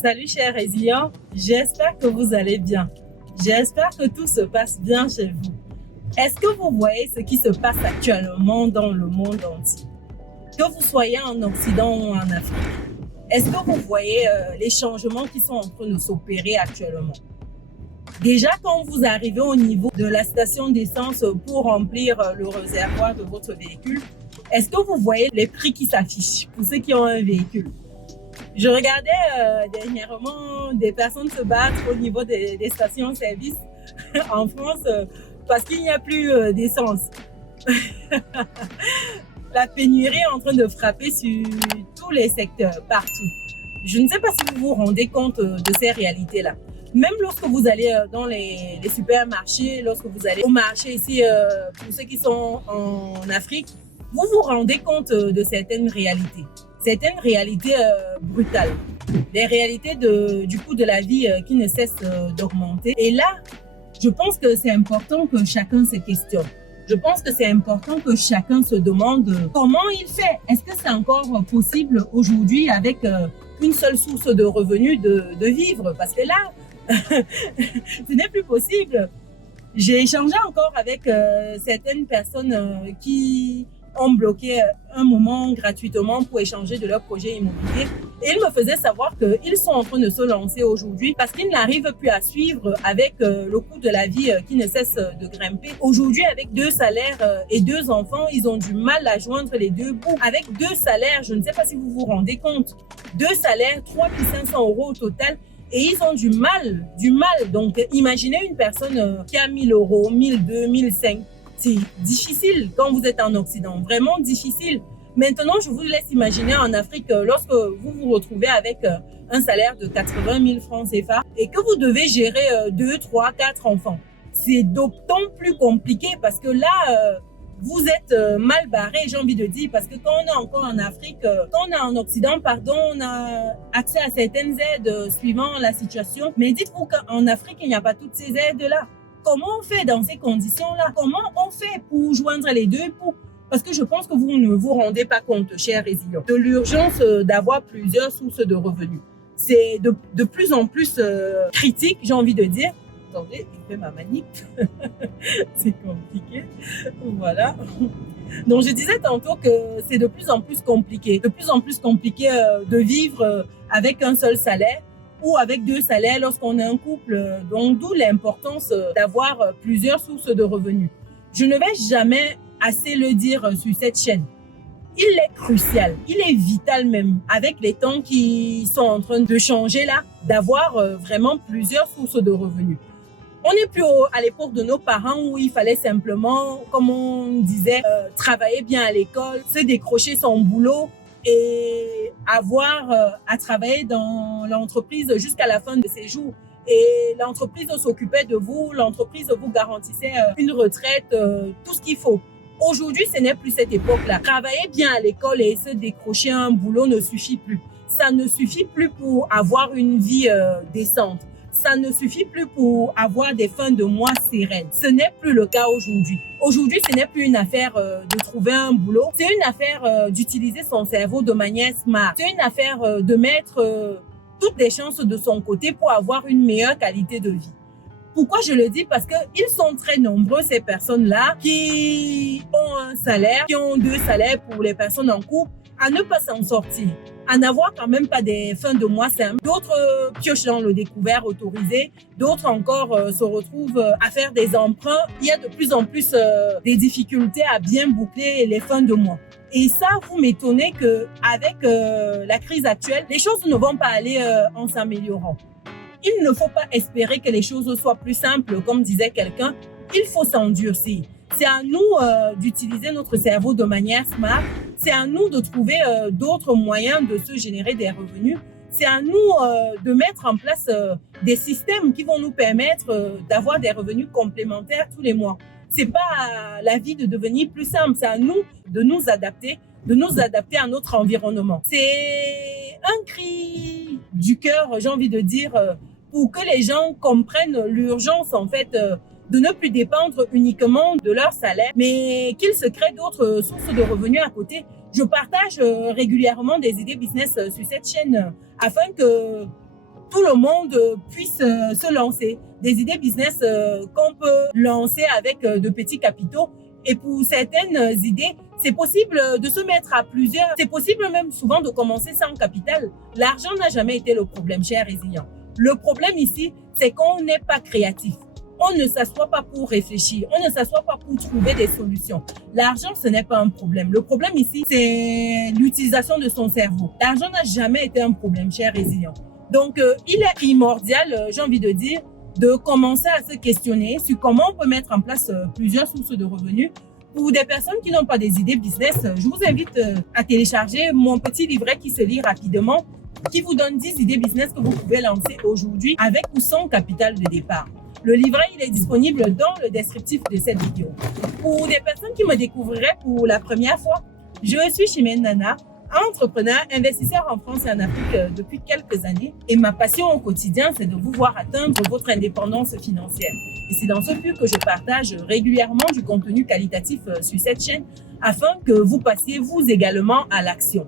Salut chers résilients, j'espère que vous allez bien. J'espère que tout se passe bien chez vous. Est-ce que vous voyez ce qui se passe actuellement dans le monde entier? Que vous soyez en Occident ou en Afrique, est-ce que vous voyez les changements qui sont en train de s'opérer actuellement? Déjà, quand vous arrivez au niveau de la station d'essence pour remplir le réservoir de votre véhicule, est-ce que vous voyez les prix qui s'affichent pour ceux qui ont un véhicule? Je regardais dernièrement des personnes se battre au niveau des stations-service en France parce qu'il n'y a plus d'essence. La pénurie est en train de frapper sur tous les secteurs, partout. Je ne sais pas si vous vous rendez compte de ces réalités-là. Même lorsque vous allez dans les supermarchés, lorsque vous allez au marché ici, pour ceux qui sont en Afrique, vous vous rendez compte de certaines réalités. Certaines réalités brutales. Les réalités du coût de la vie qui ne cessent d'augmenter. Et là, je pense que c'est important que chacun se questionne. Je pense que c'est important que chacun se demande comment il fait. Est-ce que c'est encore possible aujourd'hui avec une seule source de revenus de vivre? Parce que là, ce n'est plus possible. J'ai échangé encore avec certaines personnes qui ont bloqué un moment gratuitement pour échanger de leur projet immobilier. Et ils me faisaient savoir qu'ils sont en train de se lancer aujourd'hui parce qu'ils n'arrivent plus à suivre avec le coût de la vie qui ne cesse de grimper. Aujourd'hui, avec 2 salaires et 2 enfants, ils ont du mal à joindre les 2 bouts. Avec 2 salaires, je ne sais pas si vous vous rendez compte, 2 salaires, 3 500 € au total. Et ils ont du mal. Donc, imaginez une personne qui a 1000 €, 1200, 1500. C'est difficile quand vous êtes en Occident, vraiment difficile. Maintenant, je vous laisse imaginer en Afrique, lorsque vous vous retrouvez avec un salaire de 80 000 francs CFA et que vous devez gérer 2, 3, 4 enfants. C'est d'autant plus compliqué parce que là, vous êtes mal barré, j'ai envie de dire, parce que quand on est encore en Afrique, quand on est en Occident, pardon, on a accès à certaines aides suivant la situation. Mais dites-vous qu'en Afrique, il n'y a pas toutes ces aides-là. Comment on fait dans ces conditions-là? Comment on fait pour joindre les 2 bouts? Parce que je pense que vous ne vous rendez pas compte, chers résilients, de l'urgence d'avoir plusieurs sources de revenus. C'est de plus en plus critique, j'ai envie de dire. Attendez, je fais ma manip. C'est compliqué. Voilà. Donc, je disais tantôt que c'est de plus en plus compliqué. De plus en plus compliqué de vivre avec un seul salaire ou avec 2 salaires lorsqu'on est un couple. Donc, d'où l'importance d'avoir plusieurs sources de revenus. Je ne vais jamais assez le dire sur cette chaîne. Il est crucial, il est vital même, avec les temps qui sont en train de changer là, d'avoir vraiment plusieurs sources de revenus. On n'est plus à l'époque de nos parents où il fallait simplement, comme on disait, travailler bien à l'école, se décrocher son boulot et avoir à travailler dans l'entreprise jusqu'à la fin de ses jours. Et l'entreprise s'occupait de vous, l'entreprise vous garantissait une retraite, tout ce qu'il faut. Aujourd'hui, ce n'est plus cette époque-là. Travailler bien à l'école et se décrocher un boulot ne suffit plus. Ça ne suffit plus pour avoir une vie décente. Ça ne suffit plus pour avoir des fins de mois sereines. Ce n'est plus le cas aujourd'hui. Aujourd'hui, ce n'est plus une affaire de trouver un boulot. C'est une affaire d'utiliser son cerveau de manière smart. C'est une affaire de mettre toutes les chances de son côté pour avoir une meilleure qualité de vie. Pourquoi je le dis? Parce qu'ils sont très nombreux, ces personnes-là, qui ont un salaire, qui ont 2 salaires pour les personnes en couple, à ne pas s'en sortir, à n'avoir quand même pas des fins de mois simples. D'autres piochent dans le découvert autorisé, d'autres encore se retrouvent à faire des emprunts. Il y a de plus en plus des difficultés à bien boucler les fins de mois. Et ça, vous m'étonnez qu'avec la crise actuelle, les choses ne vont pas aller en s'améliorant. Il ne faut pas espérer que les choses soient plus simples, comme disait quelqu'un. Il faut s'endurcir. C'est à nous d'utiliser notre cerveau de manière smart. C'est à nous de trouver d'autres moyens de se générer des revenus. C'est à nous de mettre en place des systèmes qui vont nous permettre d'avoir des revenus complémentaires tous les mois. C'est pas à la vie de devenir plus simple. C'est à nous de nous adapter à notre environnement. C'est un cri du cœur, j'ai envie de dire, pour que les gens comprennent l'urgence en fait de ne plus dépendre uniquement de leur salaire, mais qu'ils se créent d'autres sources de revenus à côté. Je partage régulièrement des idées business sur cette chaîne afin que tout le monde puisse se lancer. Des idées business qu'on peut lancer avec de petits capitaux. Et pour certaines idées, c'est possible de se mettre à plusieurs. C'est possible même souvent de commencer sans capital. L'argent n'a jamais été le problème chez Résilient. Le problème ici, c'est qu'on n'est pas créatif. On ne s'assoit pas pour réfléchir. On ne s'assoit pas pour trouver des solutions. L'argent, ce n'est pas un problème. Le problème ici, c'est l'utilisation de son cerveau. L'argent n'a jamais été un problème chez Résilient. Donc, il est primordial, j'ai envie de dire, de commencer à se questionner sur comment on peut mettre en place plusieurs sources de revenus. Pour des personnes qui n'ont pas des idées business, je vous invite à télécharger mon petit livret qui se lit rapidement, qui vous donne 10 idées business que vous pouvez lancer aujourd'hui avec ou sans capital de départ. Le livret, il est disponible dans le descriptif de cette vidéo. Pour des personnes qui me découvriraient pour la première fois, je suis Chimène Nana, entrepreneur, investisseur en France et en Afrique depuis quelques années. Et ma passion au quotidien, c'est de vous voir atteindre votre indépendance financière. Et c'est dans ce but que je partage régulièrement du contenu qualitatif sur cette chaîne afin que vous passiez vous également à l'action.